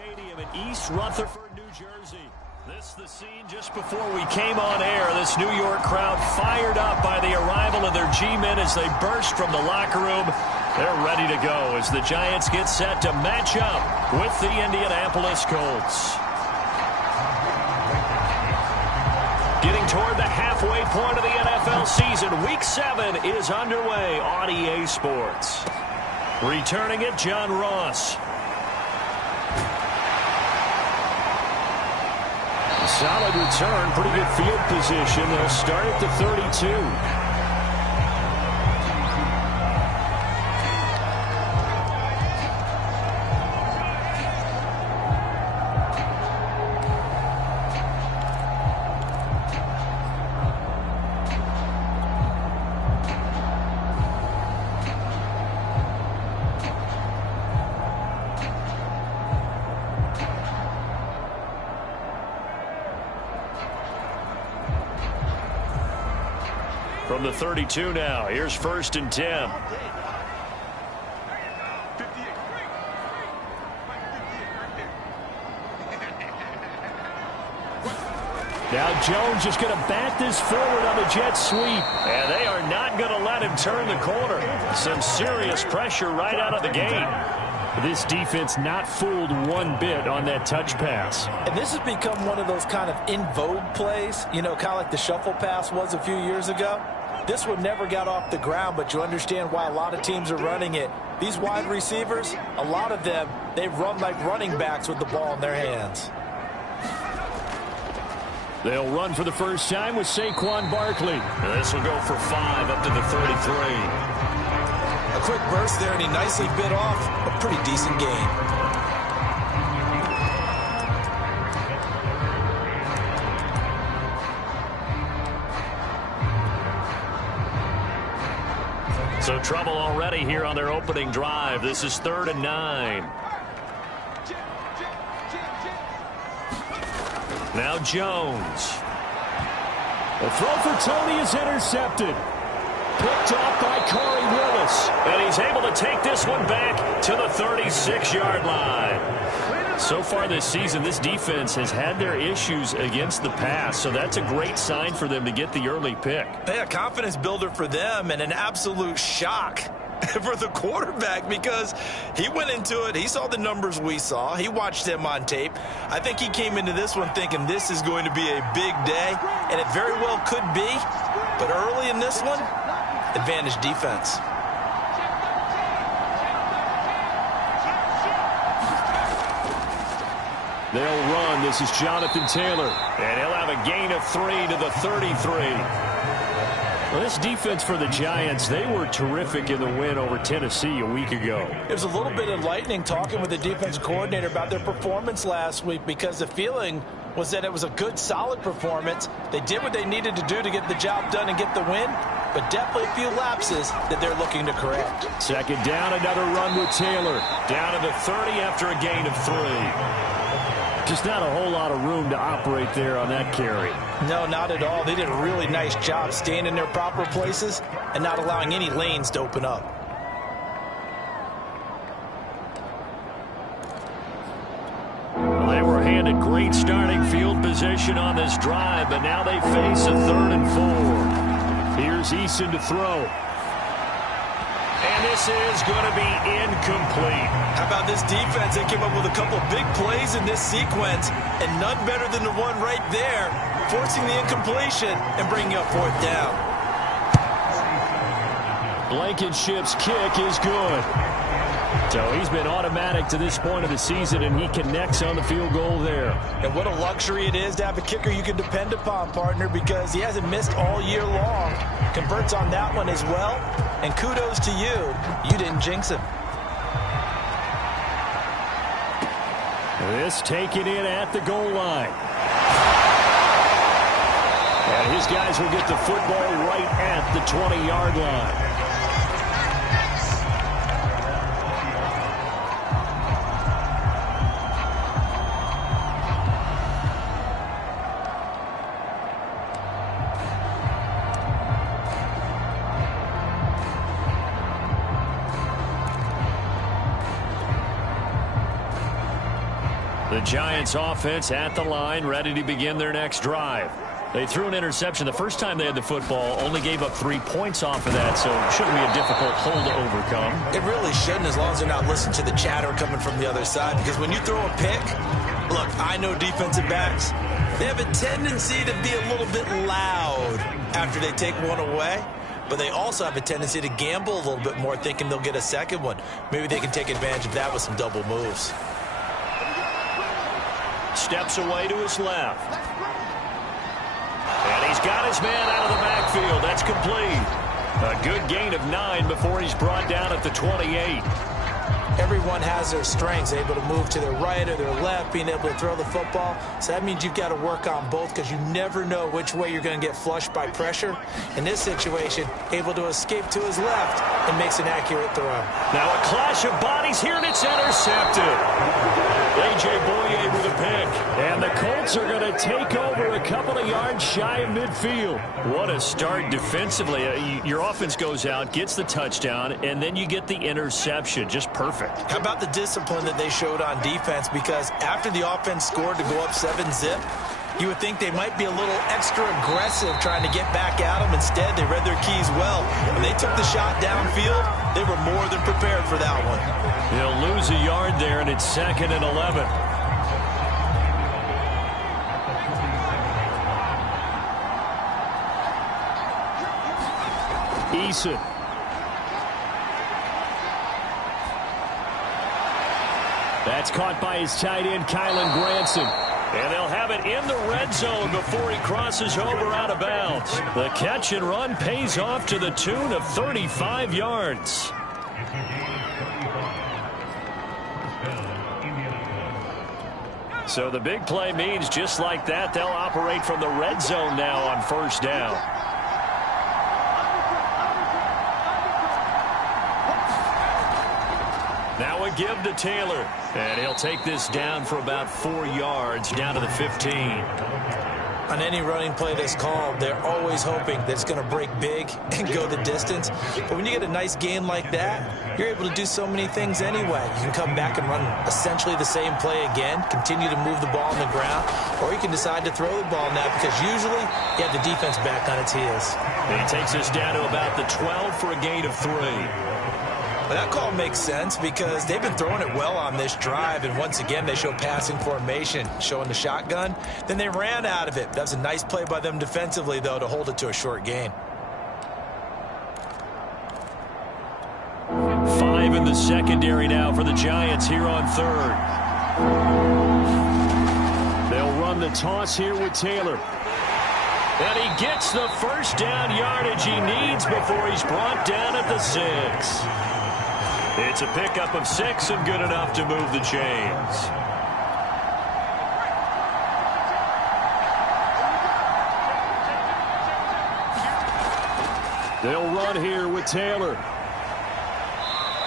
Stadium in East Rutherford, New Jersey. This is the scene just before we came on air. This New York crowd fired up by the arrival of their G-men as they burst from the locker room. They're ready to go as the Giants get set to match up with the Indianapolis Colts. Getting toward the halfway point of the NFL season, Week 7 is underway on EA Sports. Returning it, John Ross. Solid return, pretty good field position. They'll start at the 32. From the 32 now, here's 1st and 10. Now Jones just going to bat this forward on the jet sweep. And they are not going to let him turn the corner. Some serious pressure right out of the gate. This defense not fooled one bit on that touch pass. And this has become one of those kind of in vogue plays, you know, kind of like the shuffle pass was a few years ago. This one never got off the ground, but you understand why a lot of teams are running it. These wide receivers, a lot of them, they run like running backs with the ball in their hands. They'll run for the first time with Saquon Barkley. This will go for 5 up to the 33. A quick burst there, and he nicely bit off a pretty decent gain. So trouble already here on their opening drive. This is 3rd and 9. Now Jones. The throw for Tony is intercepted. Picked off by Corey Willis. And he's able to take this one back to the 36-yard line. So far this season, this defense has had their issues against the pass, so that's a great sign for them to get the early pick. A confidence builder for them and an absolute shock for the quarterback because he went into it. He saw the numbers we saw. He watched them on tape. I think he came into this one thinking this is going to be a big day, and it very well could be. But early in this one, advantage defense. They'll run. This is Jonathan Taylor. And he'll have a gain of 3 to the 33. Well, this defense for the Giants, they were terrific in the win over Tennessee a week ago. It was a little bit enlightening talking with the defense coordinator about their performance last week because the feeling was that it was a good, solid performance. They did what they needed to do to get the job done and get the win, but definitely a few lapses that they're looking to correct. 2nd down, another run with Taylor. Down to the 30 after a gain of 3. Just not a whole lot of room to operate there on that carry. No, not at all. They did a really nice job staying in their proper places and not allowing any lanes to open up. Well, they were handed great starting field position on this drive, but now they face a 3rd and 4. Here's Eason to throw. And this is going to be incomplete. How about this defense? They came up with a couple big plays in this sequence, and none better than the one right there, forcing the incompletion and bringing up 4th down. Blankenship's kick is good. So he's been automatic to this point of the season, and he connects on the field goal there. And what a luxury it is to have a kicker you can depend upon, partner, because he hasn't missed all year long. Converts on that one as well. And kudos to you. You didn't jinx him. This taken in at the goal line. And his guys will get the football right at the 20-yard line. The Giants offense at the line, ready to begin their next drive. They threw an interception the first time they had the football, only gave up 3 points off of that, so it shouldn't be a difficult hole to overcome. It really shouldn't, as long as they're not listening to the chatter coming from the other side, because when you throw a pick, look, I know defensive backs, they have a tendency to be a little bit loud after they take one away, but they also have a tendency to gamble a little bit more, thinking they'll get a second one. Maybe they can take advantage of that with some double moves. Steps away to his left. And he's got his man out of the backfield. That's complete. A good gain of 9 before he's brought down at the 28. Everyone has their strengths, able to move to their right or their left, being able to throw the football. So that means you've got to work on both, because you never know which way you're going to get flushed by pressure. In this situation, able to escape to his left and makes an accurate throw. Now a clash of bodies here, and it's intercepted. A.J. Boye with a pick. And the Colts are going to take over a couple of yards shy of midfield. What a start defensively. Your offense goes out, gets the touchdown, and then you get the interception. Just perfect. How about the discipline that they showed on defense? Because after the offense scored to go up 7-zip, you would think they might be a little extra aggressive trying to get back at them. Instead, they read their keys well. When they took the shot downfield, they were more than prepared for that one. He'll lose a yard there, and it's 2nd and 11. Eason. That's caught by his tight end, Kylen Granson. And they'll have it in the red zone before he crosses over out of bounds. The catch and run pays off to the tune of 35 yards. So the big play means just like that, they'll operate from the red zone now on 1st down. Now a give to Taylor. And he'll take this down for about 4 yards, down to the 15. On any running play that's called, they're always hoping that it's going to break big and go the distance. But when you get a nice gain like that, you're able to do so many things anyway. You can come back and run essentially the same play again, continue to move the ball on the ground, or you can decide to throw the ball now, because usually you have the defense back on its heels. And he takes us down to about the 12 for a gain of 3. Well, that call makes sense, because they've been throwing it well on this drive, and once again they show passing formation, showing the shotgun. Then they ran out of it. That was a nice play by them defensively, though, to hold it to a short gain. 5 in the secondary now for the Giants here on 3rd. They'll run the toss here with Taylor. And he gets the 1st down yardage he needs before he's brought down at the 6. It's a pickup of 6 and good enough to move the chains. They'll run here with Taylor.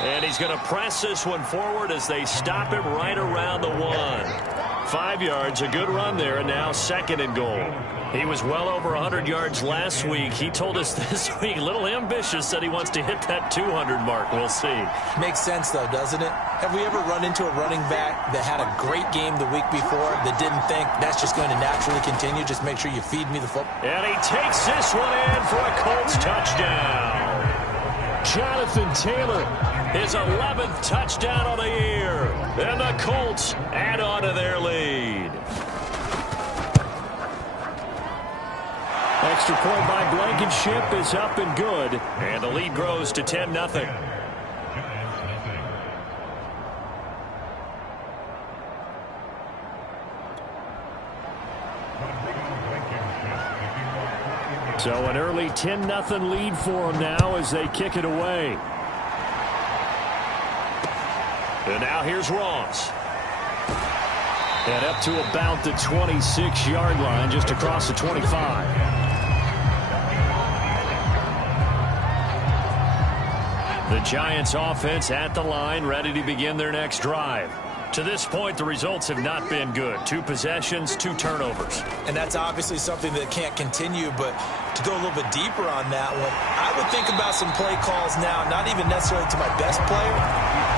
And he's going to press this one forward as they stop him right around the 1. 5 yards, a good run there, and now 2nd and goal. He was well over 100 yards last week. He told us this week, a little ambitious, said he wants to hit that 200 mark. We'll see. Makes sense, though, doesn't it? Have we ever run into a running back that had a great game the week before that didn't think that's just going to naturally continue? Just make sure you feed me the football. And he takes this one in for a Colts touchdown. Jonathan Taylor, his 11th touchdown of the year. And the Colts add on to their lead. Extra point by Blankenship is up and good. And the lead grows to 10-0. So an early 10-0 lead for them now as they kick it away. And now here's Ross. And up to about the 26-yard line, just across the 25. The Giants offense at the line, ready to begin their next drive. To this point, the results have not been good. 2 possessions, 2 turnovers. And that's obviously something that can't continue, but to go a little bit deeper on that one, I would think about some play calls now, not even necessarily to my best player,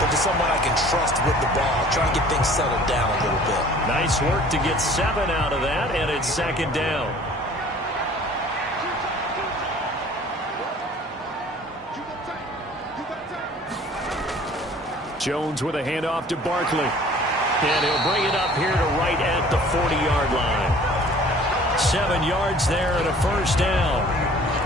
but to someone I can trust with the ball, trying to get things settled down a little bit. Nice work to get 7 out of that, and it's second down. Jones with a handoff to Barkley. And he'll bring it up here to right at the 40-yard line. 7 yards there and a first down.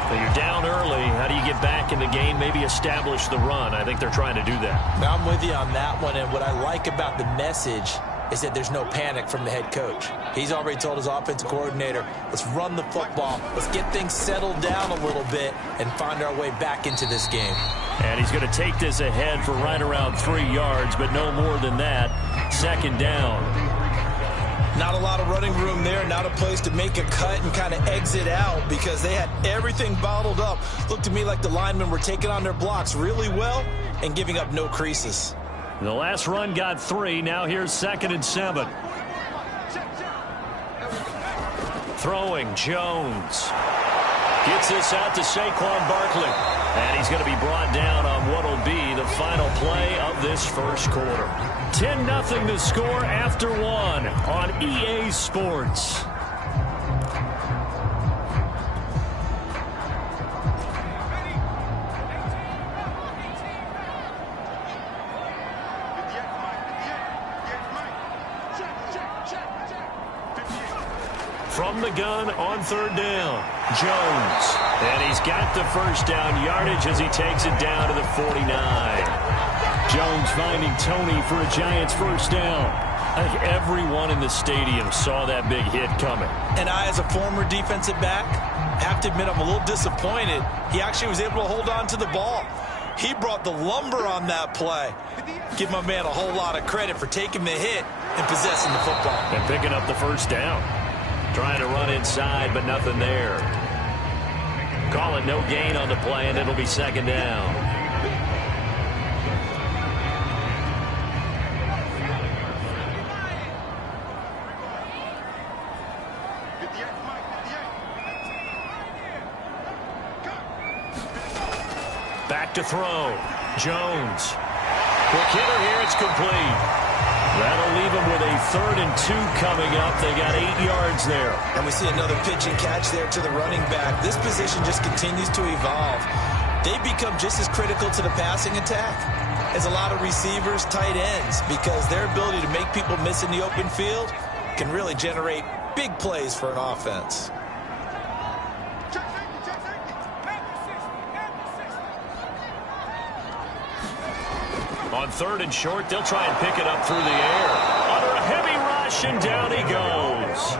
So you're down early. How do you get back in the game, maybe establish the run? I think they're trying to do that. I'm with you on that one, and what I like about the message is that there's no panic from the head coach. He's already told his offensive coordinator, let's run the football, let's get things settled down a little bit and find our way back into this game. And he's going to take this ahead for right around 3 yards, but no more than that. Second down. Not a lot of running room there, not a place to make a cut and kind of exit out because they had everything bottled up. Looked to me like the linemen were taking on their blocks really well and giving up no creases. The last run got 3. Now here's 2nd and 7. Throwing, Jones. Gets this out to Saquon Barkley. And he's going to be brought down on what will be the final play of this first quarter. 10-0 the score after 1 on EA Sports. From the gun on 3rd down, Jones. And he's got the first down yardage as he takes it down to the 49. Jones finding Tony for a Giants first down. I think everyone in the stadium saw that big hit coming. And I, as a former defensive back, have to admit I'm a little disappointed. He actually was able to hold on to the ball. He brought the lumber on that play. Give my man a whole lot of credit for taking the hit and possessing the football. And picking up the first down. Trying to run inside, but nothing there. Call it no gain on the play, and it'll be second down. Back to throw. Jones. Quick hitter here. It's complete. That'll leave them with a 3rd and 2 coming up. They got 8 yards there. And we see another pitch and catch there to the running back. This position just continues to evolve. They become just as critical to the passing attack as a lot of receivers, tight ends, because their ability to make people miss in the open field can really generate big plays for an offense. On 3rd and short, they'll try and pick it up through the air. Under a heavy rush, and down he goes.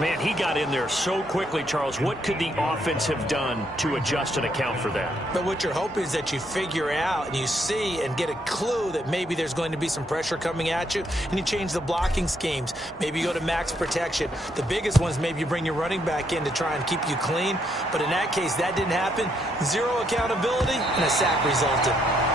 Man, he got in there so quickly, Charles. What could the offense have done to adjust and account for that? But what you're hoping is that you figure out and you see and get a clue that maybe there's going to be some pressure coming at you, and you change the blocking schemes. Maybe you go to max protection. The biggest one is maybe you bring your running back in to try and keep you clean. But in that case, that didn't happen. 0 accountability, and a sack resulted.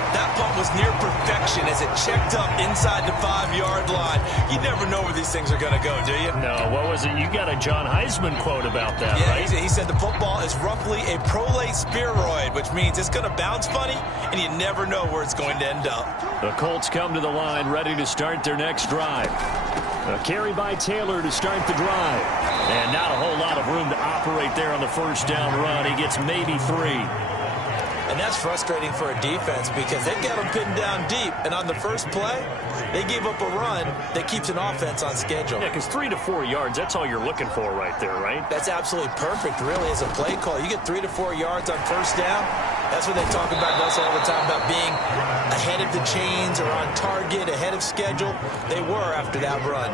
That punt was near perfection as it checked up inside the 5-yard line. You never know where these things are going to go, do you? No, what was it? You got a John Heisman quote about that, yeah, right? He said the football is roughly a prolate spheroid, which means it's going to bounce funny, and you never know where it's going to end up. The Colts come to the line ready to start their next drive. A carry by Taylor to start the drive. And not a whole lot of room to operate there on the first down run. He gets maybe 3. And that's frustrating for a defense because they've got them pinned down deep. And on the first play, they gave up a run that keeps an offense on schedule. Yeah, because 3 to 4 yards, that's all you're looking for right there, right? That's absolutely perfect, really, as a play call. You get 3 to 4 yards on first down. That's what they talk about us all the time, about being ahead of the chains or on target, ahead of schedule. They were after that run.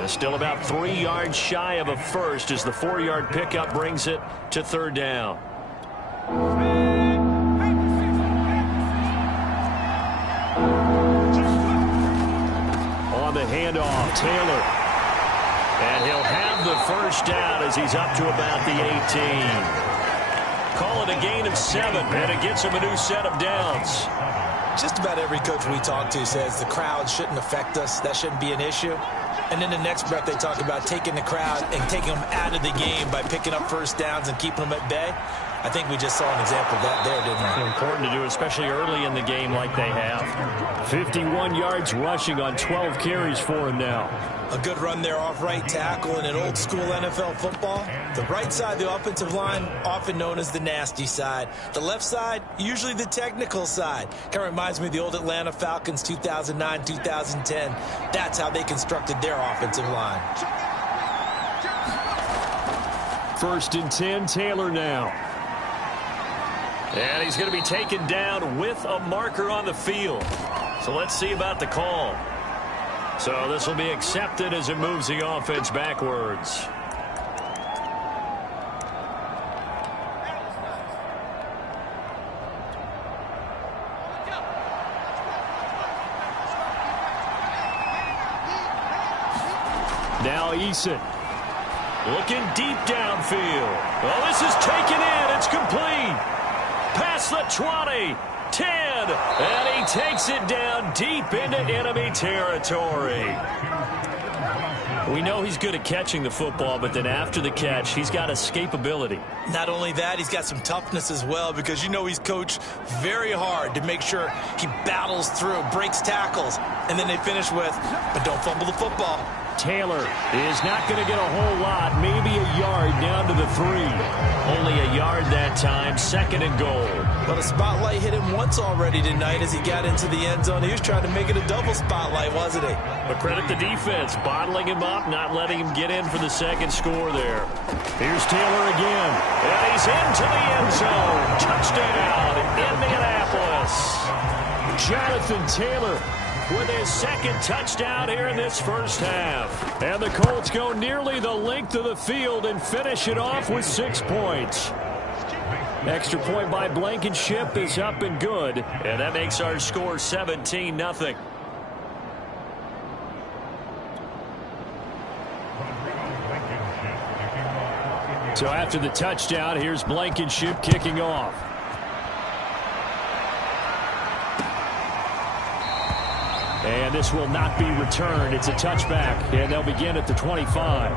And still about 3 yards shy of a first as the 4-yard pickup brings it to 3rd down. On the handoff, Taylor. And he'll have the first down as he's up to about the 18. Call it a gain of 7, and it gets him a new set of downs. Just about every coach we talk to says the crowd shouldn't affect us. That shouldn't be an issue. And then the next breath they talk about taking the crowd and taking them out of the game by picking up first downs and keeping them at bay. I think we just saw an example of that there, didn't we? Important to do, especially early in the game like they have. 51 yards rushing on 12 carries for him now. A good run there off right tackle in an old school NFL football. The right side of the offensive line, often known as the nasty side. The left side, usually the technical side. Kind of reminds me of the old Atlanta Falcons 2009-2010. That's how they constructed their offensive line. 1st and 10, Taylor now. And he's going to be taken down with a marker on the field. So let's see about the call. So this will be accepted as it moves the offense backwards. Now Eason. Looking deep downfield. Well, this is taken in. It's complete. Past the 20. 10, and he takes it down deep into enemy territory. We know he's good at catching the football, but then after the catch, he's got escapability. Not only that, he's got some toughness as well, because you know he's coached very hard to make sure he battles through, breaks tackles, and then they finish with, but don't fumble the football. Taylor is not going to get a whole lot, maybe a yard down to the 3. Only a yard that time, 2nd and goal. But a spotlight hit him once already tonight as he got into the end zone. He was trying to make it a double spotlight, wasn't he? But credit the defense, bottling him up, not letting him get in for the 2nd score there. Here's Taylor again, and he's into the end zone. Touchdown, Indianapolis. Jonathan Taylor with his 2nd touchdown here in this first half. And the Colts go nearly the length of the field and finish it off with 6 points. Extra point by Blankenship is up and good. And that makes our score 17-0. So after the touchdown, here's Blankenship kicking off. And this will not be returned. It's a touchback, and they'll begin at the 25.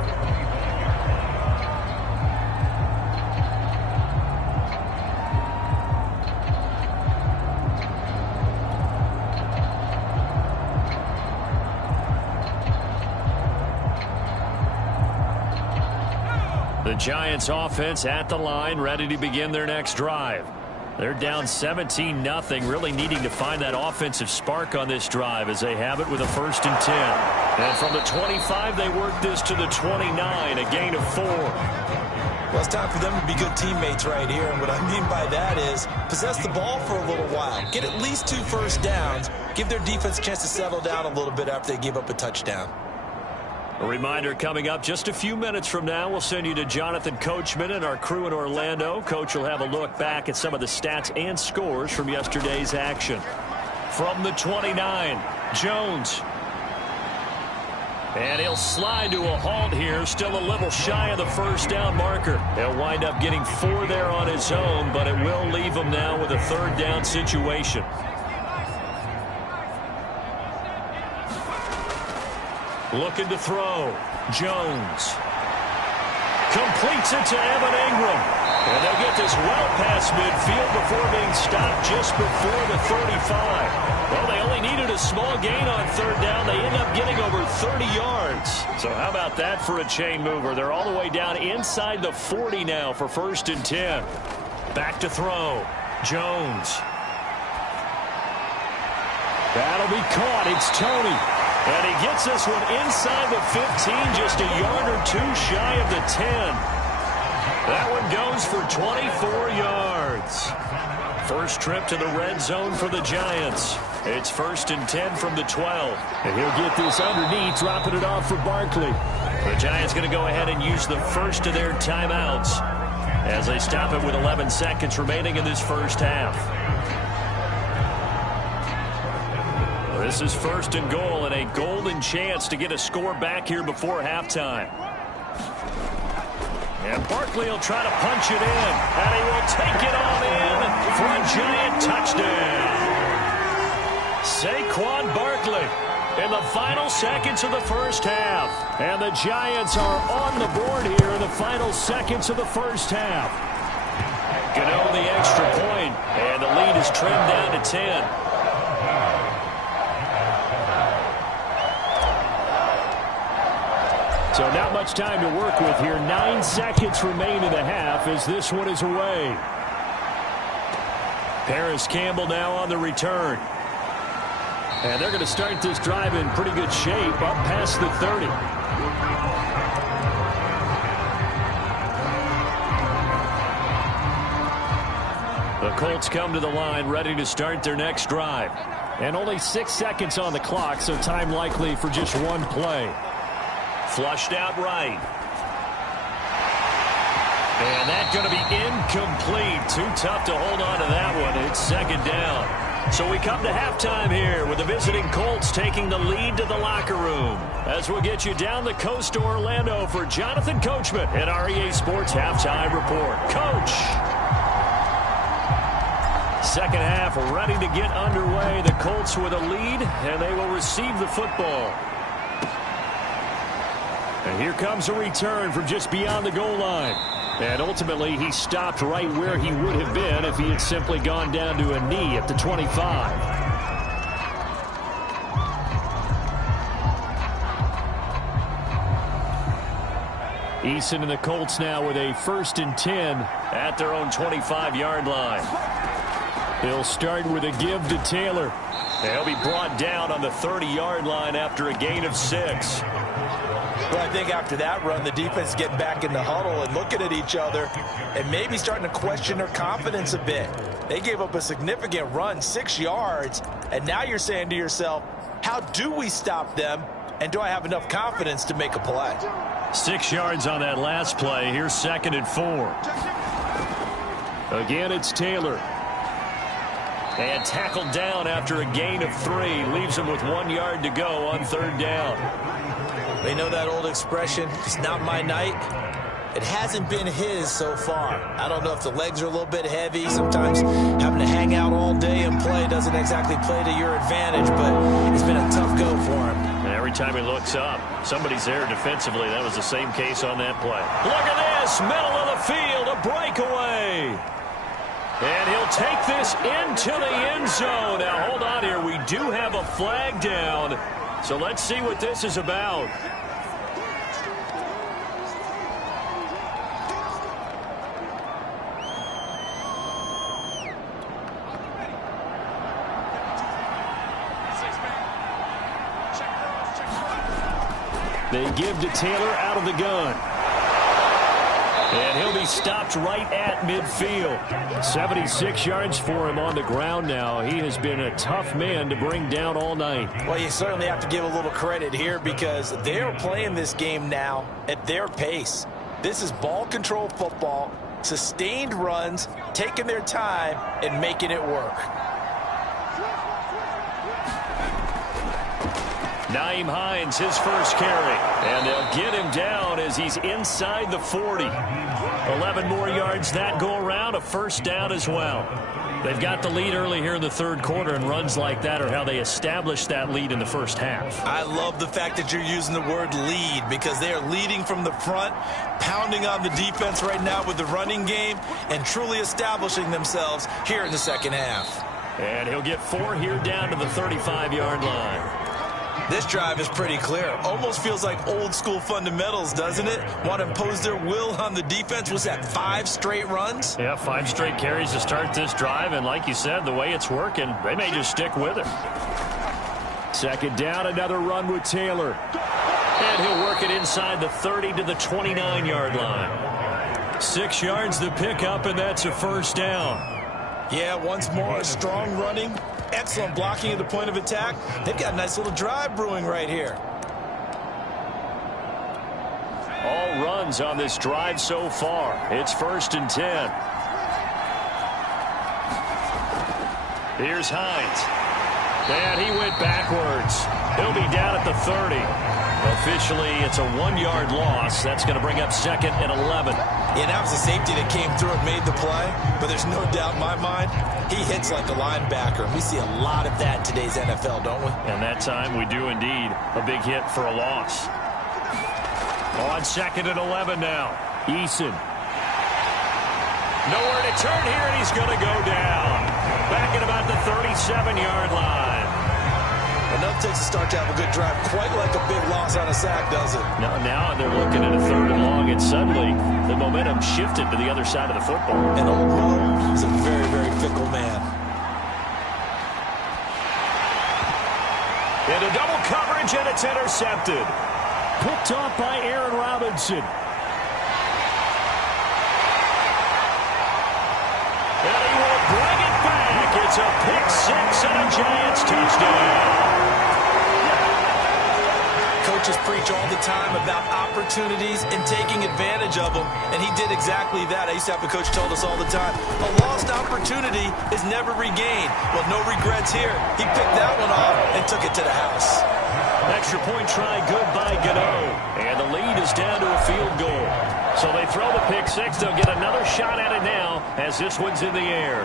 The Giants offense at the line, ready to begin their next drive. They're down 17-0, really needing to find that offensive spark on this drive as they have it with a 1st and 10. And from the 25, they work this to the 29, a gain of 4. Well, it's time for them to be good teammates right here. And what I mean by that is possess the ball for a little while. Get at least 2 first downs. Give their defense a chance to settle down a little bit after they give up a touchdown. A reminder coming up just a few minutes from now. We'll send you to Jonathan Coachman and our crew in Orlando. Coach will have a look back at some of the stats and scores from yesterday's action. From the 29, Jones. And he'll slide to a halt here, still a little shy of the 1st down marker. He'll wind up getting 4 there on his own, but it will leave him now with a 3rd down situation. Looking to throw. Jones. Completes it to Evan Ingram. And they'll get this well past midfield before being stopped just before the 35. Well, they only needed a small gain on 3rd down. They end up getting over 30 yards. So how about that for a chain mover? They're all the way down inside the 40 now for 1st and 10. Back to throw. Jones. That'll be caught. It's Tony. And he gets this one inside the 15, just a yard or 2 shy of the 10. That one goes for 24 yards. First trip to the red zone for the Giants. It's 1st and 10 from the 12. And he'll get this underneath, dropping it off for Barkley. The Giants going to go ahead and use the first of their timeouts as they stop it with 11 seconds remaining in this first half. This is 1st and goal and a golden chance to get a score back here before halftime. And Barkley will try to punch it in, and he will take it on in for a Giant touchdown. Saquon Barkley in the final seconds of the first half. And the Giants are on the board here in the final seconds of the first half. Gano the extra point, and the lead is trimmed down to 10. So not much time to work with here. 9 seconds remain in the half as this one is away. Paris Campbell now on the return. And they're going to start this drive in pretty good shape up past the 30. The Colts come to the line ready to start their next drive. And only 6 seconds on the clock, so time likely for just one play. Flushed out right. And that's going to be incomplete. Too tough to hold on to that one. It's second down. So we come to halftime here with the visiting Colts taking the lead to the locker room. As we'll get you down the coast to Orlando for Jonathan Coachman at our EA Sports Halftime Report. Coach. Second half ready to get underway. The Colts with a lead, and they will receive the football. And here comes a return from just beyond the goal line. And ultimately, he stopped right where he would have been if he had simply gone down to a knee at the 25. Eason and the Colts now with a 1st and 10 at their own 25-yard line. They'll start with a give to Taylor. They'll be brought down on the 30-yard line after a gain of 6. Well, I think after that run, the defense getting back in the huddle and looking at each other and maybe starting to question their confidence a bit. They gave up a significant run, 6 yards, and now you're saying to yourself, how do we stop them, and do I have enough confidence to make a play? 6 yards on that last play. Here's 2nd and 4. Again, it's Taylor. And tackled down after a gain of 3. Leaves him with 1 yard to go on 3rd down. They know that old expression, it's not my night. It hasn't been his so far. I don't know if the legs are a little bit heavy. Sometimes having to hang out all day and play doesn't exactly play to your advantage, but it's been a tough go for him. And every time he looks up, somebody's there defensively. That was the same case on that play. Look at this, middle of the field, a breakaway. And he'll take this into the end zone. Now, hold on here. We do have a flag down. So let's see what this is about. They give to Taylor out of the gun. And he'll be stopped right at midfield. 76 yards for him on the ground now. He has been a tough man to bring down all night. Well, you certainly have to give a little credit here because they're playing this game now at their pace. This is ball control football, sustained runs, taking their time and making it work. Nyheim Hines, his first carry. And they'll get him down as he's inside the 40. 11 more yards that go around, a 1st down as well. They've got the lead early here in the 3rd quarter, and runs like that are how they established that lead in the 1st half. I love the fact that you're using the word lead because they are leading from the front, pounding on the defense right now with the running game, and truly establishing themselves here in the 2nd half. And he'll get 4 here down to the 35-yard line. This drive is pretty clear. Almost feels like old school fundamentals, doesn't it? Want to impose their will on the defense. Was that 5 straight runs? Yeah, 5 straight carries to start this drive. And like you said, the way it's working, they may just stick with it. 2nd down, another run with Taylor. And he'll work it inside the 30 to the 29-yard line. 6 yards to pick up, and that's a 1st down. Yeah, once more, strong running. Excellent blocking at the point of attack. They've got a nice little drive brewing right here. All runs on this drive so far. It's 1st and 10. Here's Hines. And he went backwards. He'll be down at the 30. Officially, it's a 1-yard loss. That's going to bring up 2nd and 11. Yeah, that was the safety that came through and made the play. But there's no doubt in my mind, he hits like a linebacker. We see a lot of that in today's NFL, don't we? And that time we do indeed. A big hit for a loss. On 2nd and 11 now. Eason. Nowhere to turn here, and he's going to go down. Back at about the 37-yard line. Enough takes to start to have a good drive. Quite like a big loss on a sack, does it? Now they're looking at a 3rd and long, and suddenly the momentum shifted to the other side of the football. And old Mo is a very, very fickle man. Into double coverage, and it's intercepted. Picked off by Aaron Robinson. And he will bring it back. It's a pick 6 and a Giants touchdown. Coaches preach all the time about opportunities and taking advantage of them, and he did exactly that. I used to have a coach told us all the time, a lost opportunity is never regained. Well, no regrets here. He picked that one off and took it to the house. Extra point try good by Gano. And the lead is down to a field goal. So they throw the pick 6. They'll get another shot at it now as this one's in the air.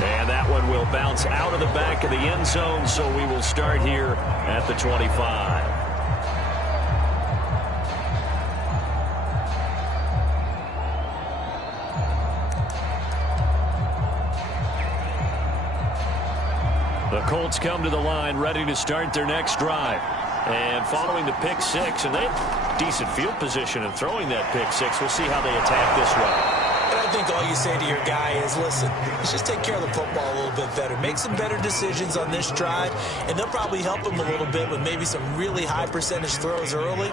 And that one will bounce out of the back of the end zone, so we will start here at the 25. The Colts come to the line ready to start their next drive. And following the pick 6, and they have decent field position in throwing that pick 6. We'll see how they attack this one. And I think all you say to your guy is, listen, let's just take care of the football a little bit better. Make some better decisions on this drive, and they'll probably help him a little bit with maybe some really high percentage throws early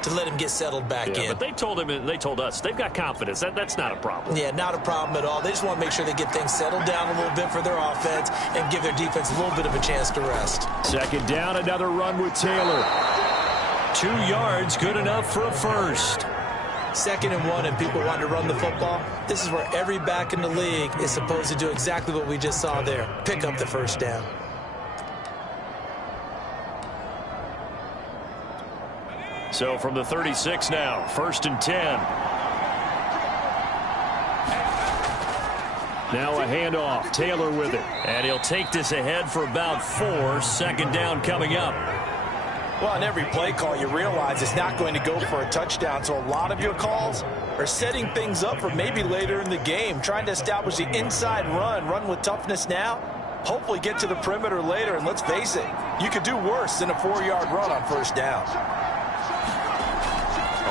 to let him get settled back in. But they told him, and they told us, they've got confidence. That's not a problem. Yeah, not a problem at all. They just want to make sure they get things settled down a little bit for their offense and give their defense a little bit of a chance to rest. 2nd down, another run with Taylor. 2 yards, good enough for a first. 2nd and 1, and people want to run the football. This is where every back in the league is supposed to do exactly what we just saw there. Pick up the first down. So from the 36 now, 1st and 10. Now a handoff, Taylor with it. And he'll take this ahead for about 4. 2nd down coming up. Well, on every play call, you realize it's not going to go for a touchdown. So a lot of your calls are setting things up for maybe later in the game, trying to establish the inside run with toughness now, hopefully get to the perimeter later. And let's face it, you could do worse than a 4-yard run on 1st down.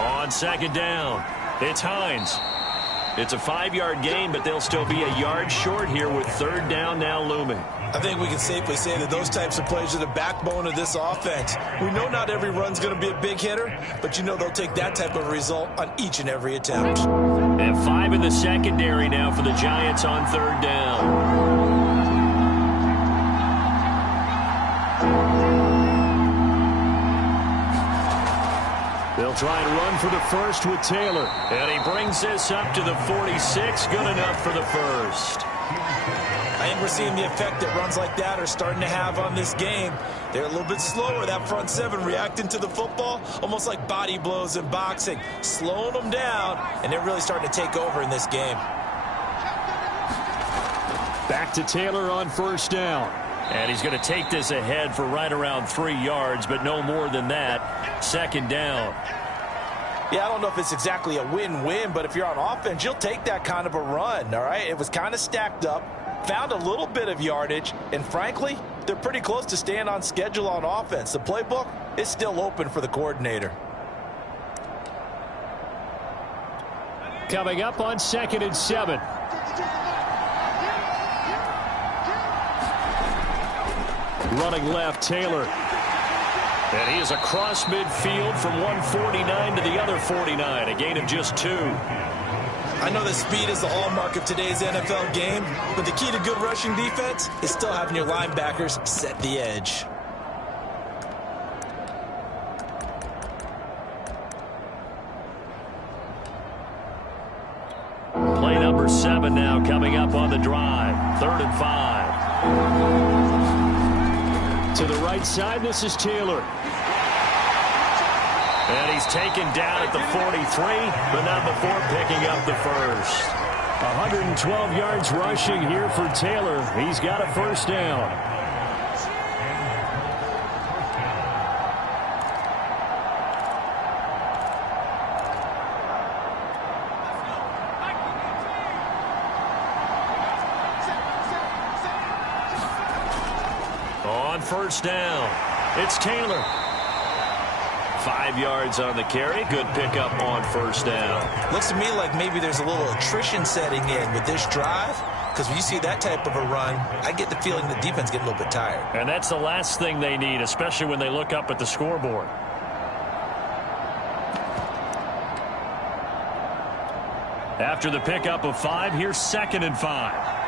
On 2nd down, it's Hines. It's a 5-yard gain, but they'll still be a yard short here with 3rd down now looming. I think we can safely say that those types of plays are the backbone of this offense. We know not every run's going to be a big hitter, but you know they'll take that type of result on each and every attempt. And 5 in the secondary now for the Giants on 3rd down. They'll try and run for the first with Taylor. And he brings this up to the 46. Good enough for the first. I think we're seeing the effect that runs like that are starting to have on this game. They're a little bit slower, that front 7, reacting to the football, almost like body blows in boxing, slowing them down, and they're really starting to take over in this game. Back to Taylor on 1st down. And he's going to take this ahead for right around 3 yards, but no more than that. 2nd down. Yeah, I don't know if it's exactly a win-win, but if you're on offense, you'll take that kind of a run, all right? It was kind of stacked up, found a little bit of yardage, and frankly, they're pretty close to staying on schedule on offense. The playbook is still open for the coordinator. Coming up on 2nd and 7. Running left, Taylor. And he is across midfield from 149 to the other 49, a gain of just 2. I know that speed is the hallmark of today's NFL game, but the key to good rushing defense is still having your linebackers set the edge. Play number 7 now coming up on the drive. 3rd and 5. To the right side, this is Taylor. And he's taken down at the 43, but not before picking up the first. 112 yards rushing here for Taylor. He's got a 1st down. first down. It's Taylor. 5 yards on the carry. Good pickup on first down. Looks to me like maybe there's a little attrition setting in with this drive, because when you see that type of a run, I get the feeling the defense getting a little bit tired. And that's the last thing they need, especially when they look up at the scoreboard. After the pickup of 5, here's 2nd and 5.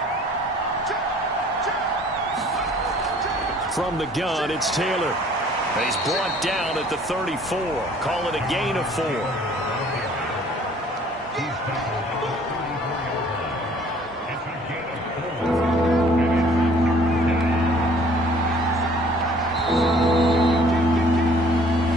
From the gun, it's Taylor. He's brought down at the 34. Call it a gain of 4.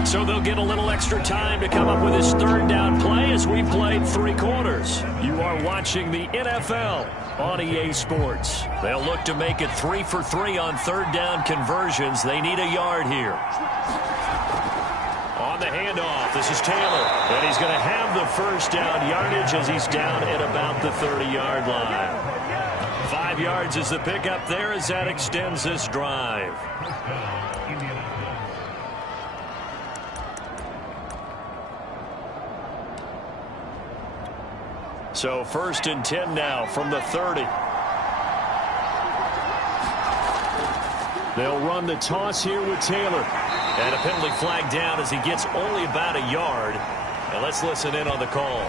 So they'll get a little extra time to come up with his 3rd down play as we played 3 quarters. You are watching the NFL on EA Sports. They'll look to make it 3 for 3 on 3rd down conversions. They need a yard here. On the handoff, this is Taylor. And he's going to have the first down yardage as he's down at about the 30-yard line. 5 yards is the pickup there as that extends this drive. So 1st and 10 now from the 30. They'll run the toss here with Taylor. And a penalty flag down as he gets only about a yard. And let's listen in on the call.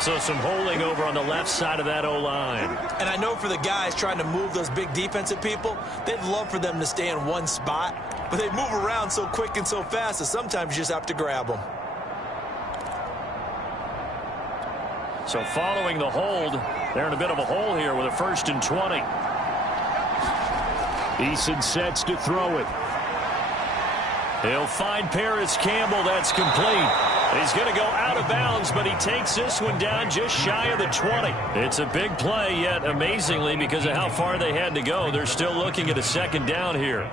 So some holding over on the left side of that O-line. And I know for the guys trying to move those big defensive people, they'd love for them to stay in one spot. But they move around so quick and so fast that sometimes you just have to grab them. So following the hold, they're in a bit of a hole here with a 1st and 20. Eason sets to throw it. He'll find Paris Campbell. That's complete. He's going to go out of bounds, but he takes this one down just shy of the 20. It's a big play, yet amazingly, because of how far they had to go, they're still looking at a 2nd down here.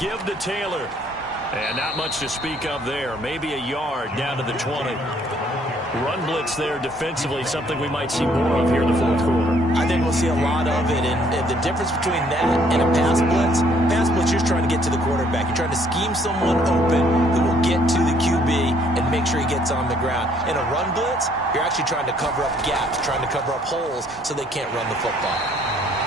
Give to Taylor. And not much to speak of there. Maybe a yard down to the 20. Run blitz there defensively, something we might see more of here in the 4th quarter. I think we'll see a lot of it. And the difference between that and a pass blitz, you're trying to get to the quarterback. You're trying to scheme someone open who will get to the QB and make sure he gets on the ground. In a run blitz, you're actually trying to cover up gaps, trying to cover up holes so they can't run the football.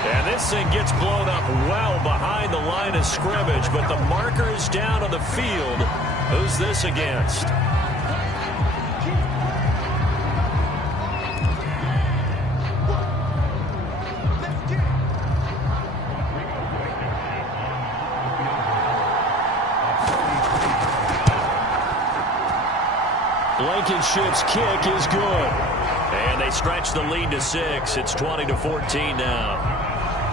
And this thing gets blown up well behind the line of scrimmage, but the marker is down on the field. Who's this against? Blankenship's kick is good. And they stretch the lead to 6. It's 20-14 now.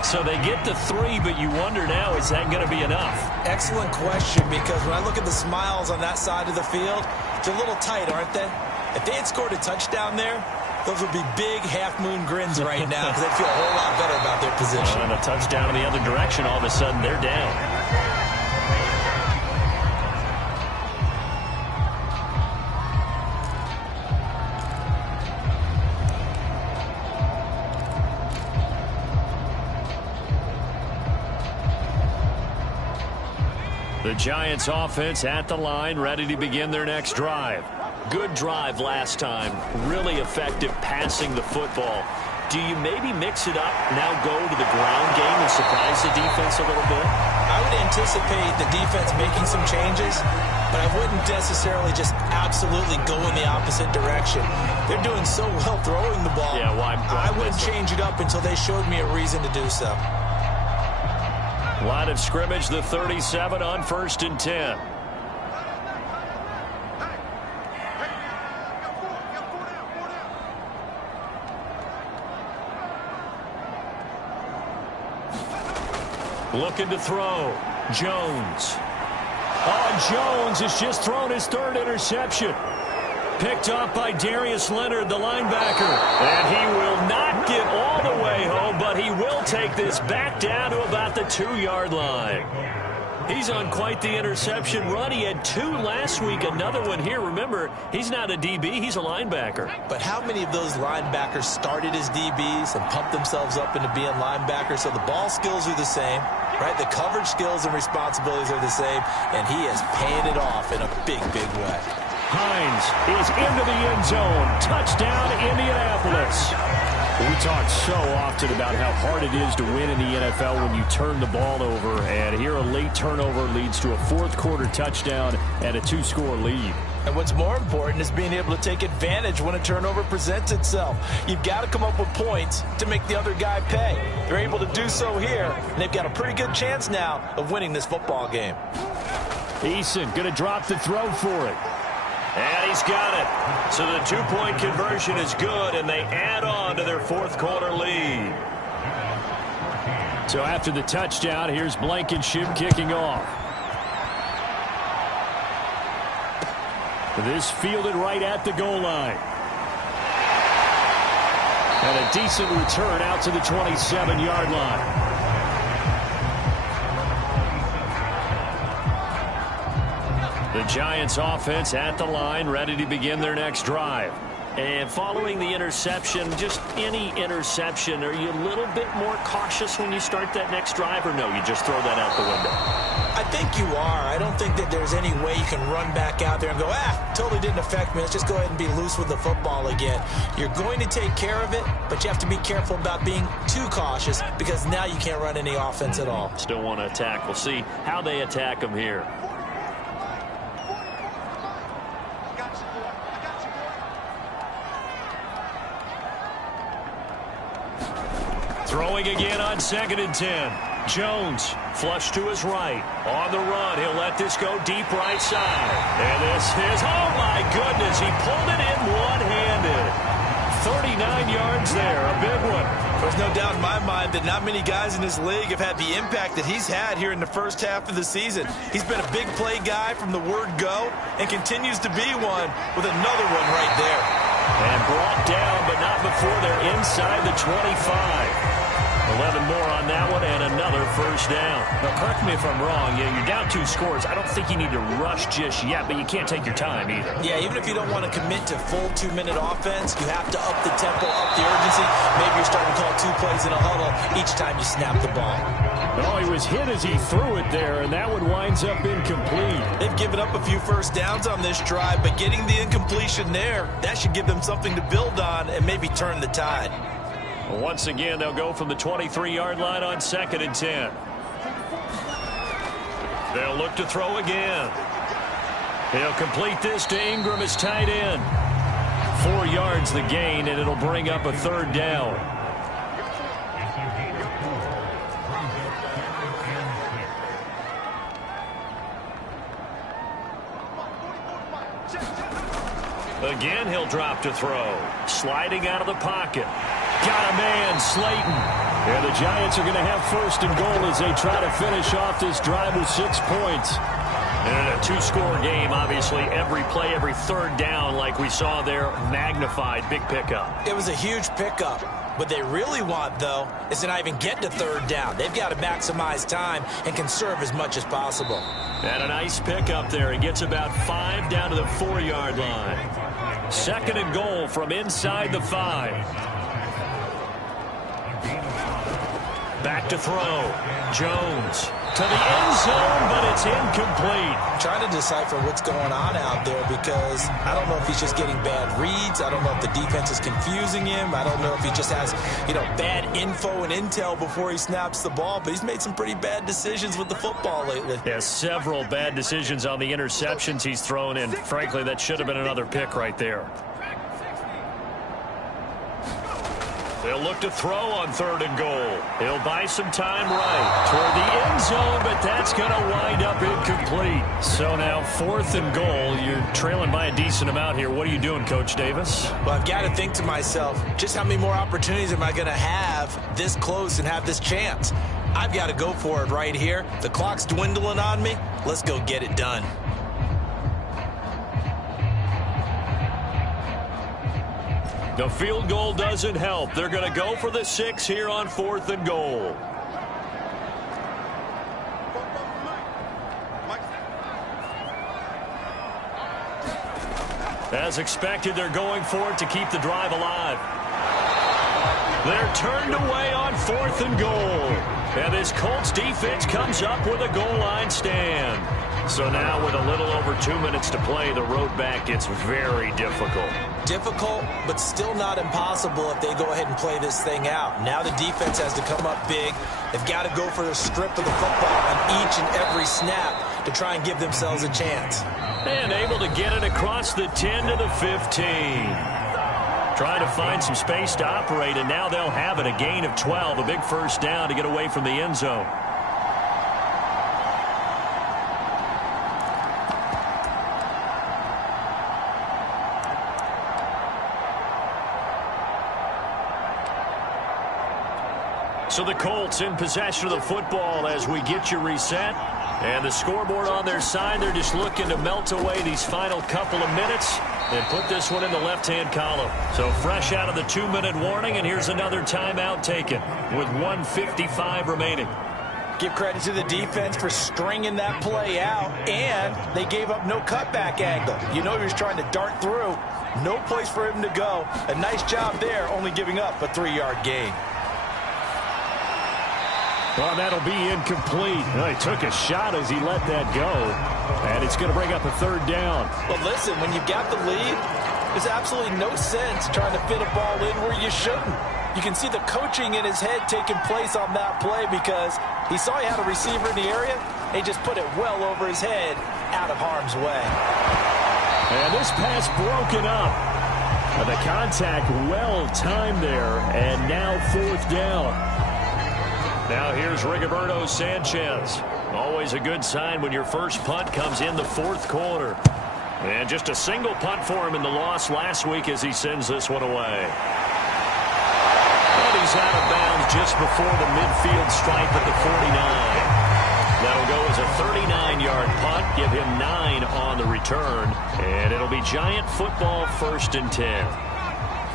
So they get to 3, but you wonder now, is that going to be enough? Excellent question, because when I look at the smiles on that side of the field, they're a little tight, aren't they? If they had scored a touchdown there, those would be big half-moon grins right now because they'd feel a whole lot better about their position. And a touchdown in the other direction, all of a sudden they're down. The Giants offense at the line, ready to begin their next drive. Good drive last time. Really effective passing the football. Do you maybe mix it up, now go to the ground game and surprise the defense a little bit? I would anticipate the defense making some changes, but I wouldn't necessarily just absolutely go in the opposite direction. They're doing so well throwing the ball. Yeah, why I wouldn't change it up until they showed me a reason to do so. Line of scrimmage, the 37 on 1st and 10. Looking to throw. Jones. Oh, Jones has just thrown his 3rd interception. Picked up by Darius Leonard, the linebacker. And he will not get all the way home, but he will take this back down to about the 2-yard line. He's on quite the interception run. He had 2 last week, another one here. Remember, he's not a DB, he's a linebacker. But how many of those linebackers started as DBs and pumped themselves up into being linebackers? So the ball skills are the same, right? The coverage skills and responsibilities are the same, and he is paying it off in a big, big way. Hines is into the end zone. Touchdown, Indianapolis. We talk so often about how hard it is to win in the NFL when you turn the ball over, and here a late turnover leads to a fourth-quarter touchdown and a 2-score lead. And what's more important is being able to take advantage when a turnover presents itself. You've got to come up with points to make the other guy pay. They're able to do so here, and they've got a pretty good chance now of winning this football game. Eason going to drop the throw for it. And he's got it. So the 2-point conversion is good, and they add on to their fourth-quarter lead. So after the touchdown, here's Blankenship kicking off. This fielded right at the goal line. And a decent return out to the 27-yard line. The Giants offense at the line, ready to begin their next drive. And following the interception, just any interception, are you a little bit more cautious when you start that next drive, or no, you just throw that out the window? I think you are. I don't think that there's any way you can run back out there and go, totally didn't affect me. Let's just go ahead and be loose with the football again. You're going to take care of it, but you have to be careful about being too cautious because now you can't run any offense at all. Still want to attack. We'll see how they attack them here. Throwing again on 2nd and 10. Jones flush to his right. On the run, he'll let this go deep right side. And this is, oh my goodness, he pulled it in one-handed. 39 yards there, a big one. There's no doubt in my mind that not many guys in this league have had the impact that he's had here in the first half of the season. He's been a big play guy from the word go and continues to be one with another one right there. And brought down, but not before they're inside the 25. 11 more on that one, and another first down. Now, correct me if I'm wrong. Yeah, you're down 2 scores. I don't think you need to rush just yet, but you can't take your time either. Yeah, even if you don't want to commit to full 2-minute offense, you have to up the tempo, up the urgency. Maybe you're starting to call 2 plays in a huddle each time you snap the ball. No, he was hit as he threw it there, and that one winds up incomplete. They've given up a few first downs on this drive, but getting the incompletion there, that should give them something to build on and maybe turn the tide. Once again, they'll go from the 23-yard line on 2nd and 10. They'll look to throw again. He'll complete this to Ingram as tight end. 4 yards the gain, and it'll bring up a 3rd down. Again, he'll drop to throw. Sliding out of the pocket. Got a man, Slayton. And the Giants are going to have 1st and goal as they try to finish off this drive with 6 points. And a 2-score game, obviously, every play, every 3rd down, like we saw there, magnified, big pickup. It was a huge pickup. What they really want, though, is to not even get to 3rd down. They've got to maximize time and conserve as much as possible. And a nice pickup there. He gets about 5 down to the 4-yard line. 2nd and goal from inside the 5. Back to throw. Jones to the end zone, but it's incomplete. I'm trying to decipher what's going on out there because I don't know if he's just getting bad reads. I don't know if the defense is confusing him. I don't know if he just has, bad info and intel before he snaps the ball. But he's made some pretty bad decisions with the football lately. Yeah, several bad decisions on the interceptions he's thrown, and frankly, that should have been another pick right there. They'll look to throw on 3rd and goal. He'll buy some time right toward the end zone, but that's going to wind up incomplete. So now 4th and goal. You're trailing by a decent amount here. What are you doing, Coach Davis? Well, I've got to think to myself, just how many more opportunities am I going to have this close and have this chance? I've got to go for it right here. The clock's dwindling on me. Let's go get it done. The field goal doesn't help. They're going to go for the 6 here on 4th and goal. As expected, they're going for it to keep the drive alive. They're turned away on 4th and goal. And this Colts defense comes up with a goal line stand. So now with a little over 2 minutes to play, the road back gets very difficult. Difficult, but still not impossible if they go ahead and play this thing out. Now the defense has to come up big. They've got to go for the strip of the football on each and every snap to try and give themselves a chance. And able to get it across the 10 to the 15. Trying to find some space to operate, and now they'll have it. A gain of 12, a big first down to get away from the end zone. So the Colts in possession of the football as we get you reset. And the scoreboard on their side, they're just looking to melt away these final couple of minutes and put this one in the left-hand column. So fresh out of the 2-minute warning, and here's another timeout taken with 1:55 remaining. Give credit to the defense for stringing that play out, and they gave up no cutback angle. You know he was trying to dart through. No place for him to go. A nice job there, only giving up a 3-yard gain. Well, that'll be incomplete. Well, he took a shot as he let that go. And it's going to bring up a 3rd down. But listen, when you've got the lead, there's absolutely no sense trying to fit a ball in where you shouldn't. You can see the coaching in his head taking place on that play because he saw he had a receiver in the area. He just put it well over his head out of harm's way. And this pass broken up. The contact well timed there. And now 4th down. Now here's Rigoberto Sanchez. Always a good sign when your first punt comes in the 4th quarter. And just a single punt for him in the loss last week as he sends this one away. And he's out of bounds just before the midfield stripe at the 49. That'll go as a 39-yard punt, give him 9 on the return. And it'll be Giant football 1st and 10.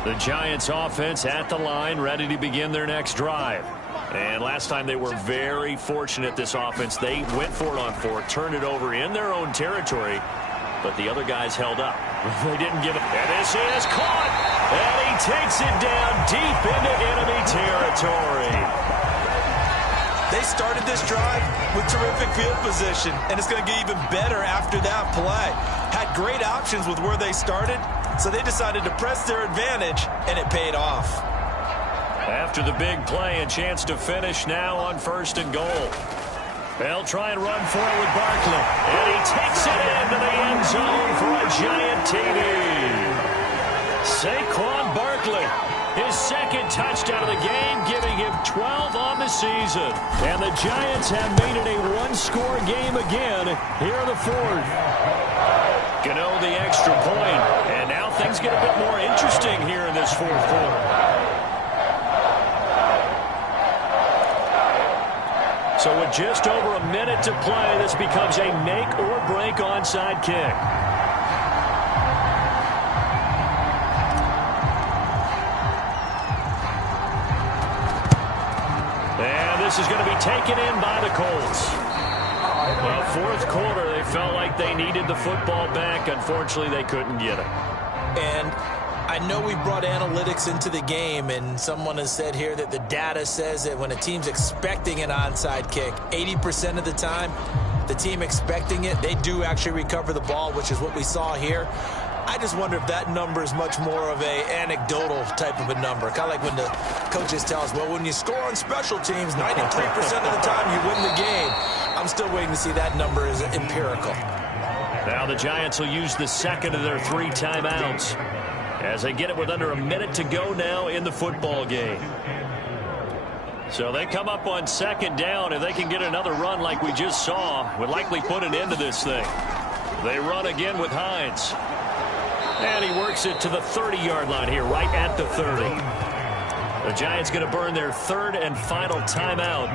The Giants offense at the line, ready to begin their next drive. And last time they were very fortunate, this offense. They went for it on 4, turned it over in their own territory, but the other guys held up. They didn't give it. And this is caught. And he takes it down deep into enemy territory. They started this drive with terrific field position, and it's going to get even better after that play. Had great options with where they started, so they decided to press their advantage, and it paid off. After the big play, a chance to finish now on 1st and goal. They'll try and run for it with Barkley. And he takes it into the end zone for a Giant TD. Saquon Barkley, his 2nd touchdown of the game, giving him 12 on the season. And the Giants have made it a 1-score game again here in the 4th. Gano the extra point. And now things get a bit more interesting here in this 4th quarter. So with just over a minute to play, this becomes a make-or-break onside kick. And this is going to be taken in by the Colts. Well, 4th quarter, they felt like they needed the football back. Unfortunately, they couldn't get it. And I know we brought analytics into the game, and someone has said here that the data says that when a team's expecting an onside kick, 80% of the time, the team expecting it, they do actually recover the ball, which is what we saw here. I just wonder if that number is much more of a anecdotal type of a number. Kind of like when the coaches tell us, well, when you score on special teams, 93% of the time you win the game. I'm still waiting to see that number is empirical. Now the Giants will use the 2nd of their 3 timeouts as they get it with under a minute to go now in the football game. So they come up on 2nd down. If they can get another run like we just saw, would likely put an end to this thing. They run again with Hines. And he works it to the 30-yard line here, right at the 30. The Giants going to burn their 3rd and final timeout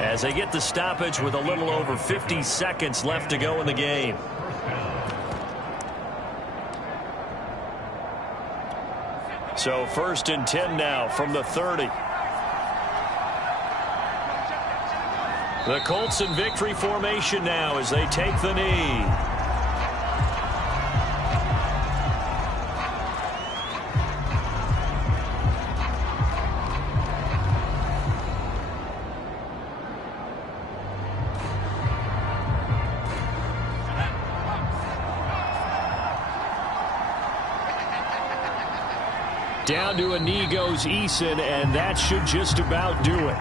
as they get the stoppage with a little over 50 seconds left to go in the game. So 1st and 10 now from the 30. The Colts in victory formation now as they take the knee. Down to a knee goes Eason, and that should just about do it.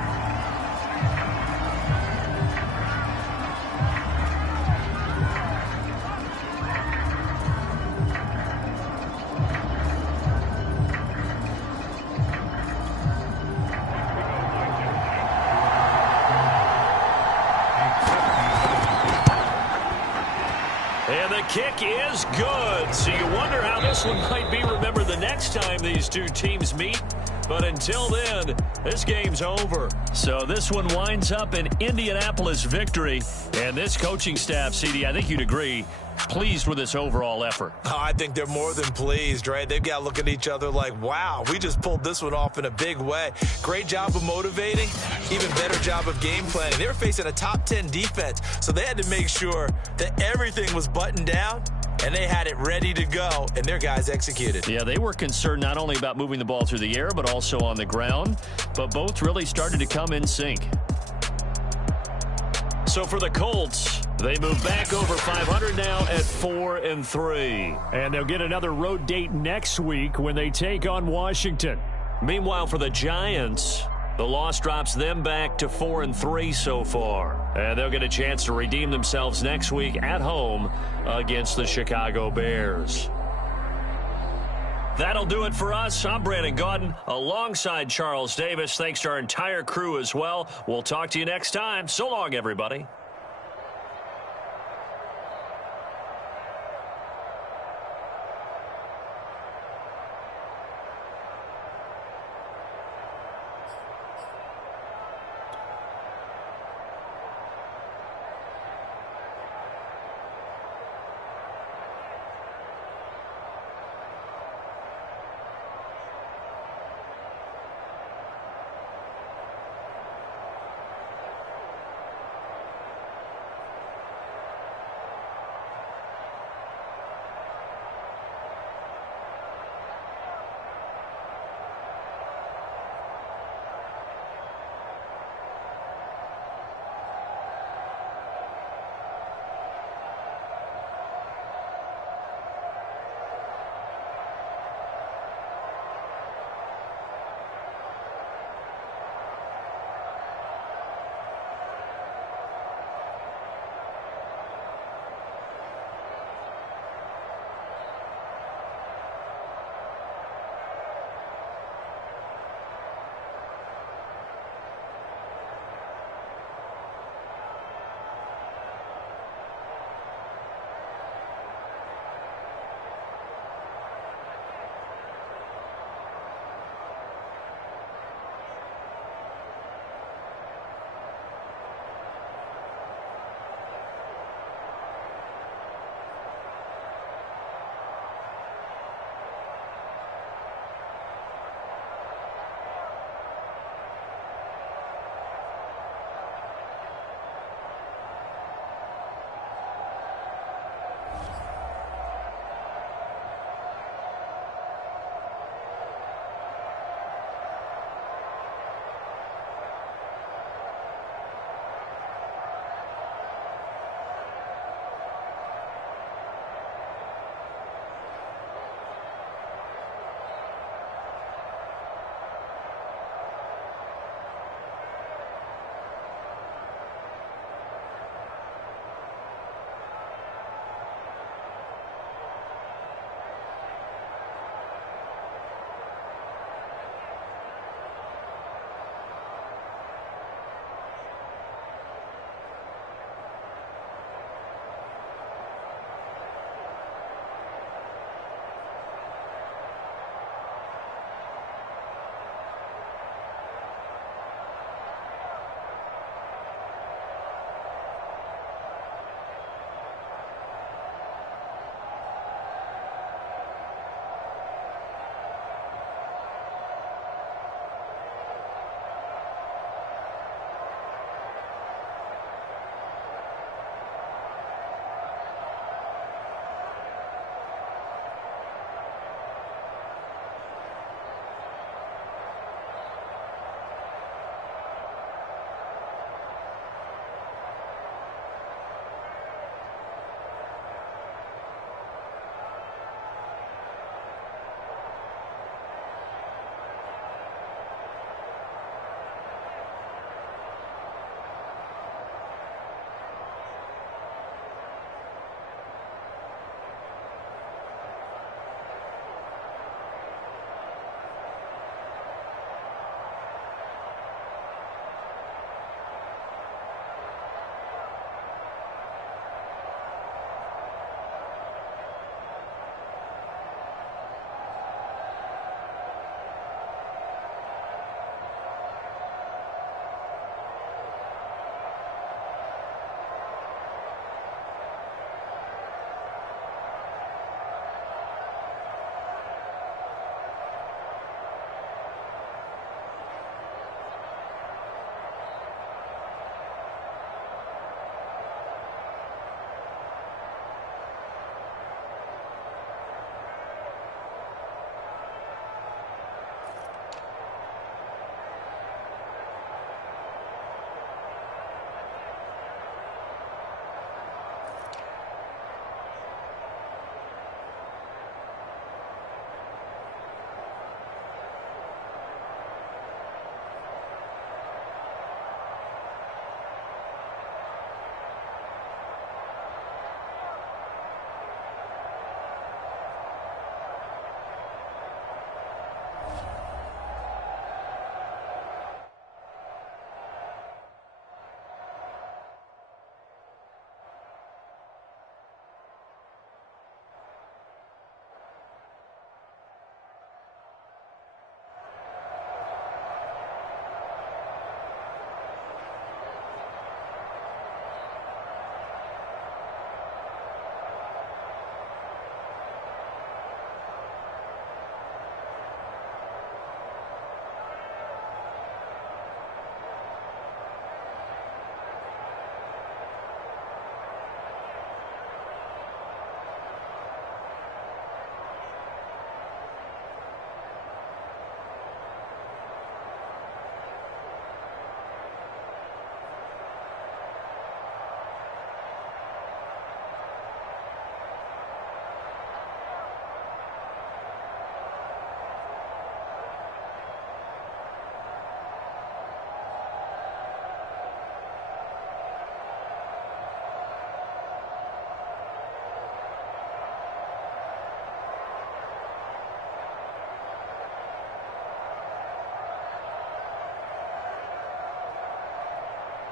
And the kick is good. So you wonder how this one might be remembered the next time these two teams meet. But until then, this game's over. So this one winds up an Indianapolis victory. And this coaching staff, CD, I think you'd agree, pleased with this overall effort. Oh, I think they're more than pleased, right? They've got to look at each other like, wow, we just pulled this one off in a big way. Great job of motivating, even better job of game planning. They were facing a top 10 defense, so they had to make sure that everything was buttoned down, and they had it ready to go, and their guys executed. Yeah, they were concerned not only about moving the ball through the air, but also on the ground, but both really started to come in sync. So for the Colts, they move back over 500 now at 4-3. And they'll get another road date next week when they take on Washington. Meanwhile, for the Giants, the loss drops them back to 4-3 so far. And they'll get a chance to redeem themselves next week at home against the Chicago Bears. That'll do it for us. I'm Brandon Gaudin alongside Charles Davis. Thanks to our entire crew as well. We'll talk to you next time. So long, everybody.